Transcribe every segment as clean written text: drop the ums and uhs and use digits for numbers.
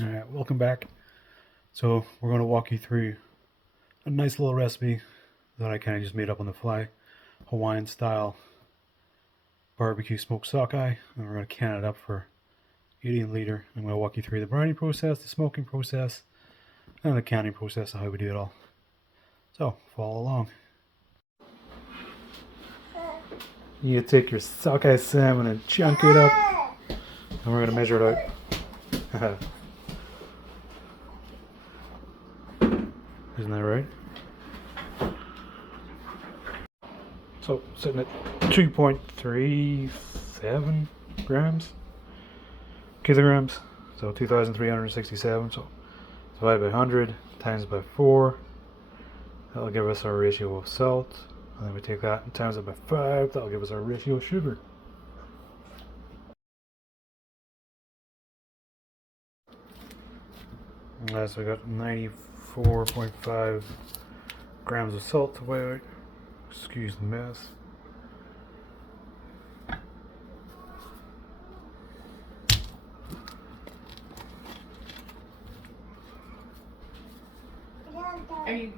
Alright, welcome back. So we're going to walk you through a nice little recipe that I kind of just made up on the fly. Hawaiian style barbecue smoked sockeye, and we're going to can it up for 18 liter. I'm going to walk you through the brining process, the smoking process, and the canning process of how we do it all. So follow along. You take your sockeye salmon and chunk it up, and we're going to measure it out. Isn't that right? So sitting at 2.37 kilograms, so 2,367. So divide by 100 times by 4. That'll give us our ratio of salt. And then we take that and times it by 5. That'll give us our ratio of sugar. So we got 94.5 grams of salt to weigh out. Excuse the mess. Are you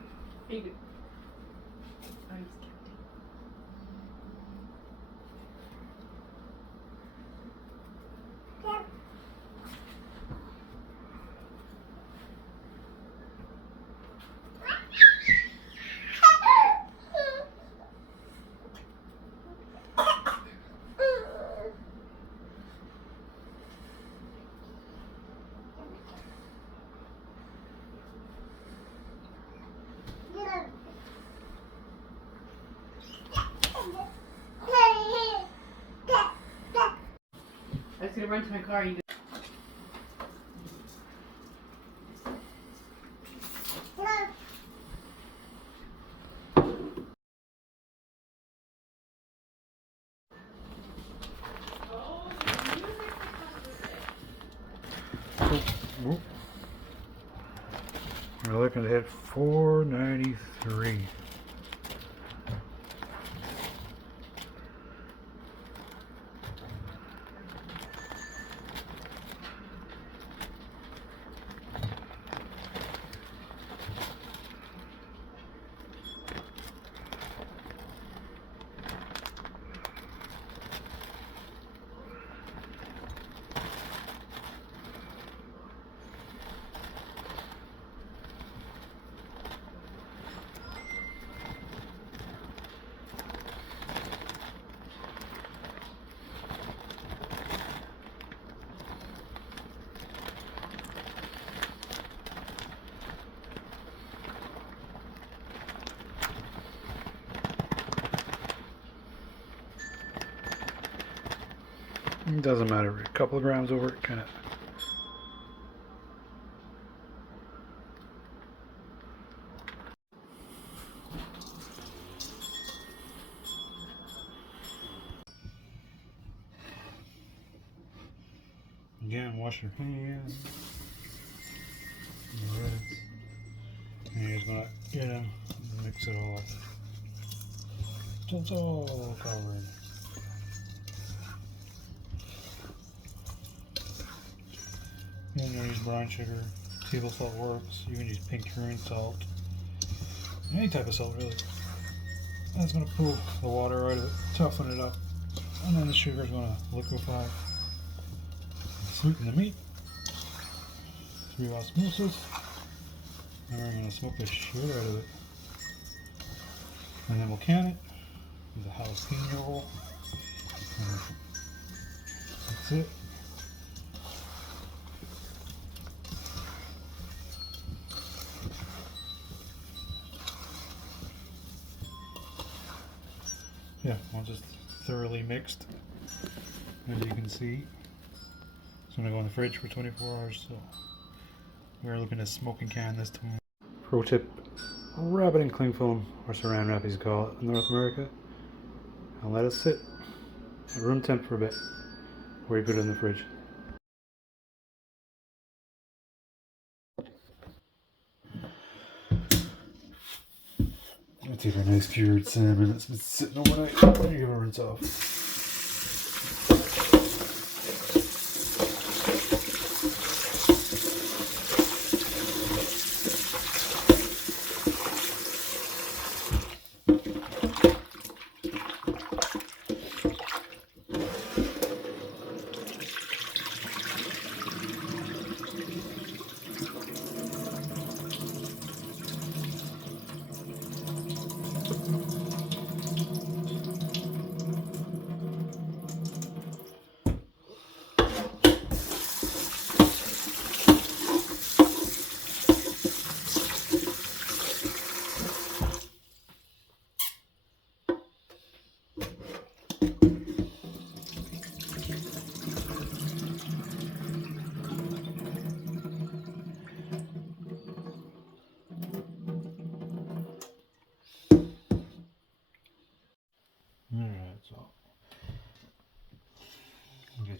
good? Oh, he's counting. I was gonna run to my car. You We're looking to hit 493. It doesn't matter, a couple of grams over it, kind of. Again, wash your hands. And you're just gonna, mix it all up. So it's all covered. You can use brown sugar, table salt works. You can use pink currant salt, any type of salt really. That's going to pull the water out of it, toughen it up, and then the sugar is going to liquefy, sweeten the meat through osmosis, and we're going to smoke the shit out of it. And then we'll can it with a jalapeno roll. And that's it. Yeah, once it's thoroughly mixed, as you can see, it's going to go in the fridge for 24 hours. So we're looking to smoke and can this tomorrow. Pro tip: wrap it in cling film, or saran wrap as you call it in North America, and let it sit at room temp for a bit before you put it in the fridge. I'll take our nice cured salmon that's been sitting overnight. I'm going to give it a rinse off.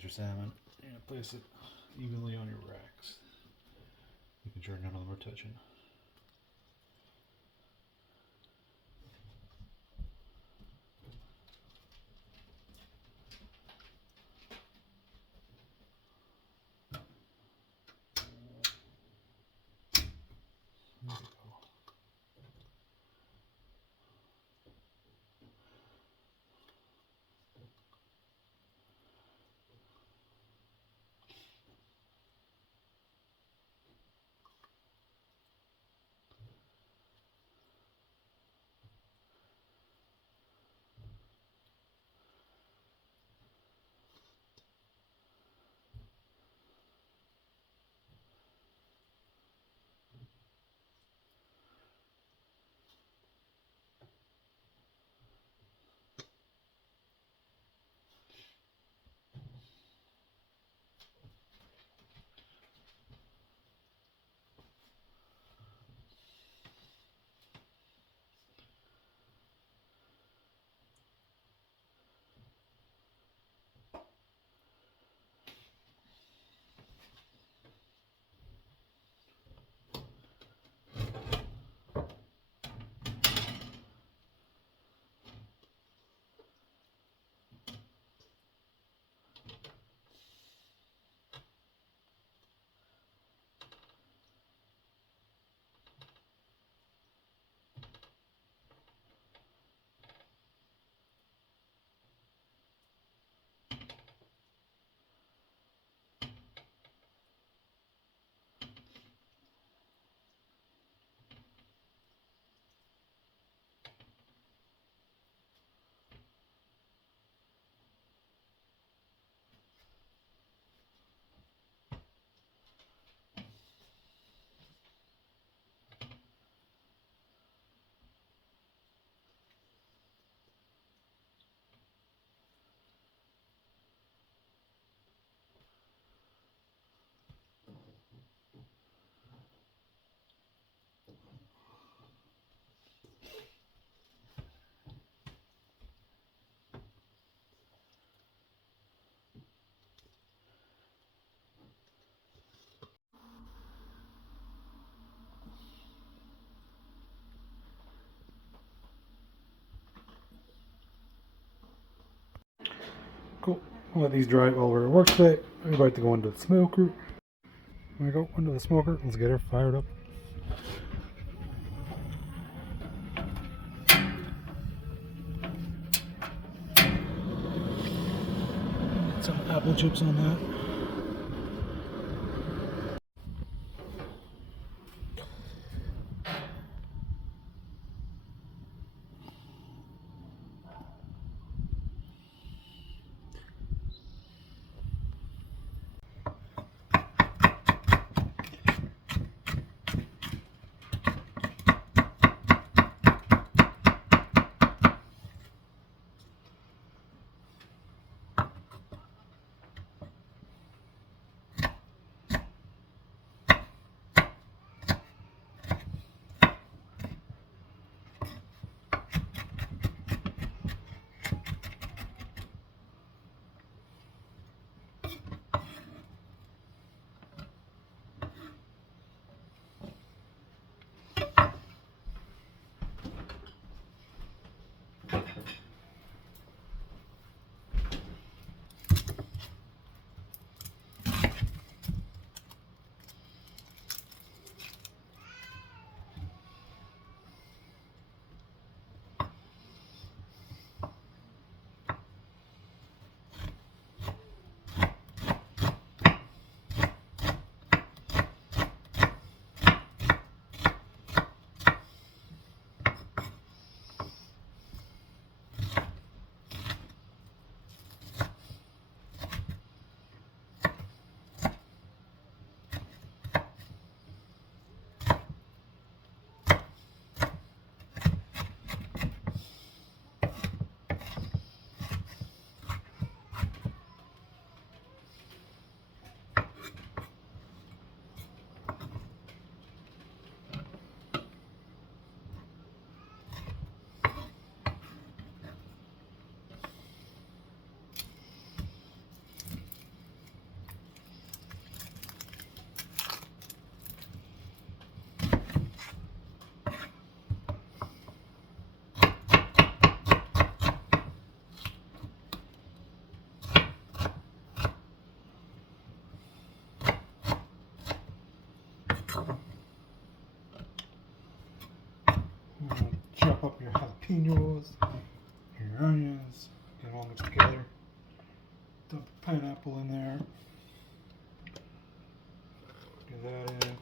your salmon and place it evenly on your racks, making sure none of them are touching. There we go. Cool. We'll let these dry while we're at work today. We're about to go into the smoker. When we go into the smoker, let's get her fired up. Get some apple chips on that. chop up your jalapenos, your onions, get them all mixed together. Dump the pineapple in there. Get that in.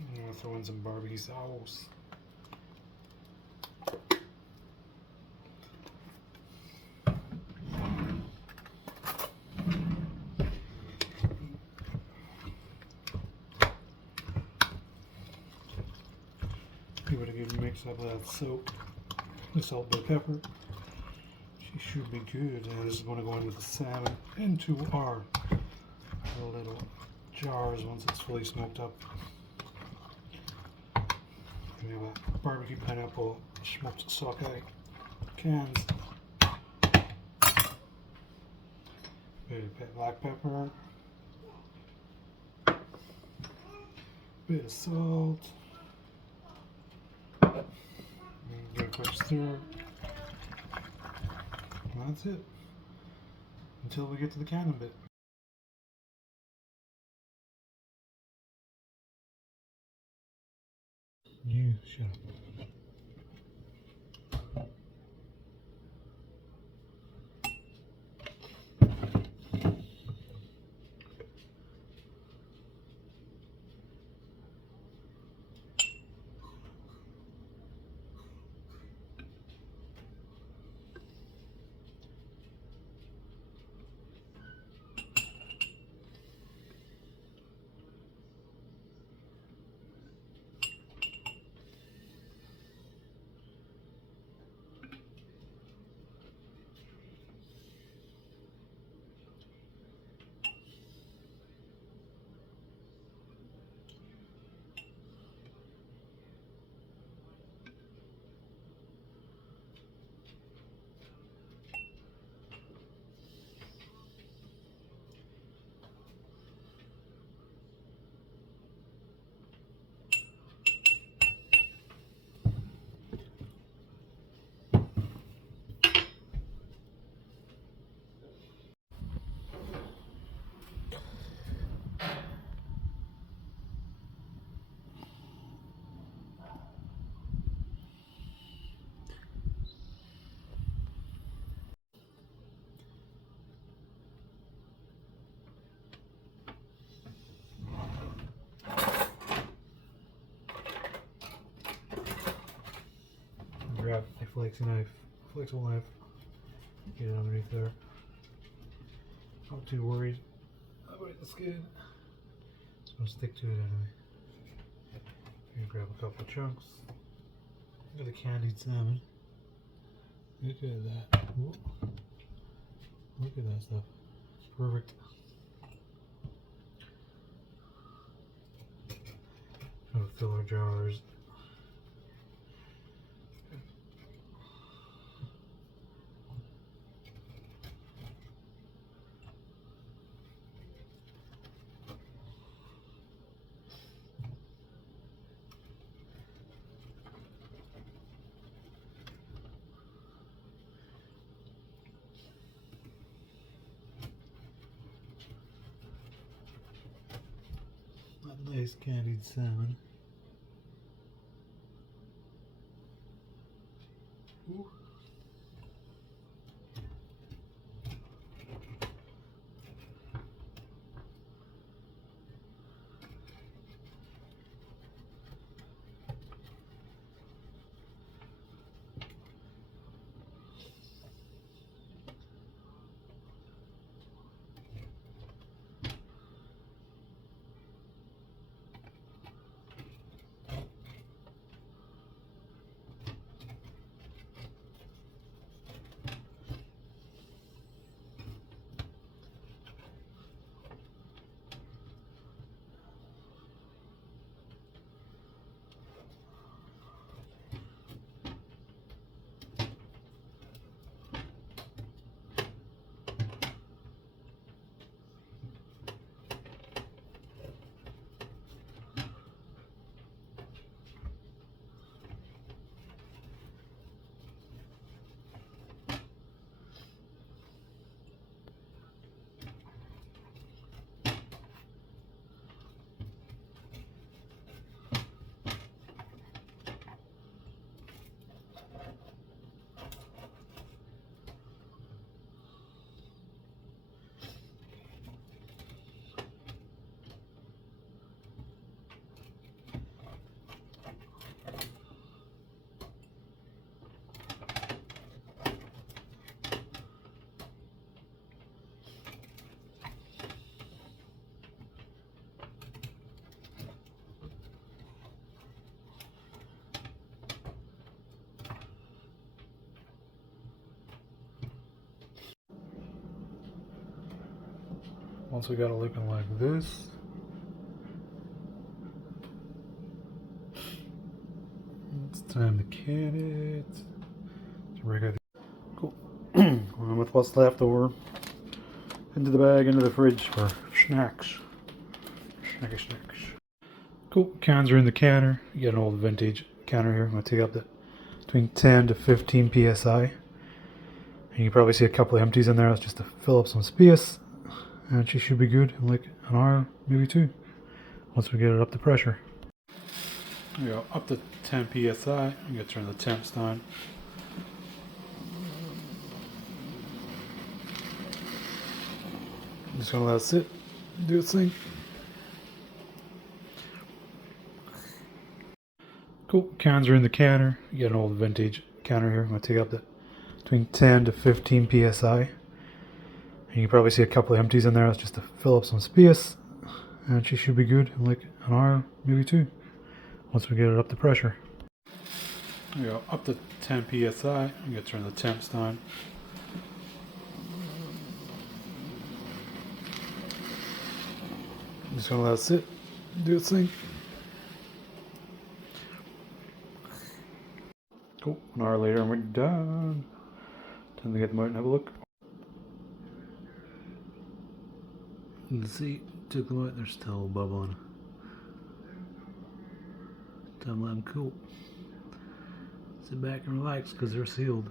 I'm gonna throw in some barbecue sauce. Give it a good mix up of that soap, the salt, the pepper. She should be good. And this is going to go in with the salmon into our little jars once it's fully smoked up. We have a barbecue pineapple smoked sockeye cans. Bit of black pepper. Bit of salt. Give it a quick stir. And that's it. Until we get to the cannon bit. You shut up. Grab a flexible knife, get it underneath there. Not too worried about the skin. It's gonna stick to it anyway. And grab a couple of chunks. Look at the candied salmon. Look at that. Ooh. Look at that stuff. It's perfect. Trying to fill our jars. A nice candied salmon. Ooh. Once we got it looking like this, it's time to can it. Cool. With what's left over, into the bag, into the fridge for snacks. Snacks. Cool. Cans are in the canner. You get an old vintage canner here. I'm going to take up to between 10 to 15 psi. And you can probably see a couple of empties in there. That's just to fill up some space. And she should be good in like an hour, maybe two, once we get it up to pressure. There we go, up to 10 psi. You gotta turn the temps down. Just gonna let it sit, do its thing. Cool, cans are in the canner. You get an old vintage canner here. I'm gonna take up to between 10 to 15 psi. And you can probably see a couple of empties in there. That's just to fill up some space. And she should be good in like an hour, maybe two, once we get it up to pressure. There we go, up to 10 psi. You gotta turn the temps down. Just gonna let it sit, do its thing. Cool, an hour later and we're done. Time to get them out and have a look. You can see, took them out, they're still bubbling. Time to let them cool. Sit back and relax because they're sealed.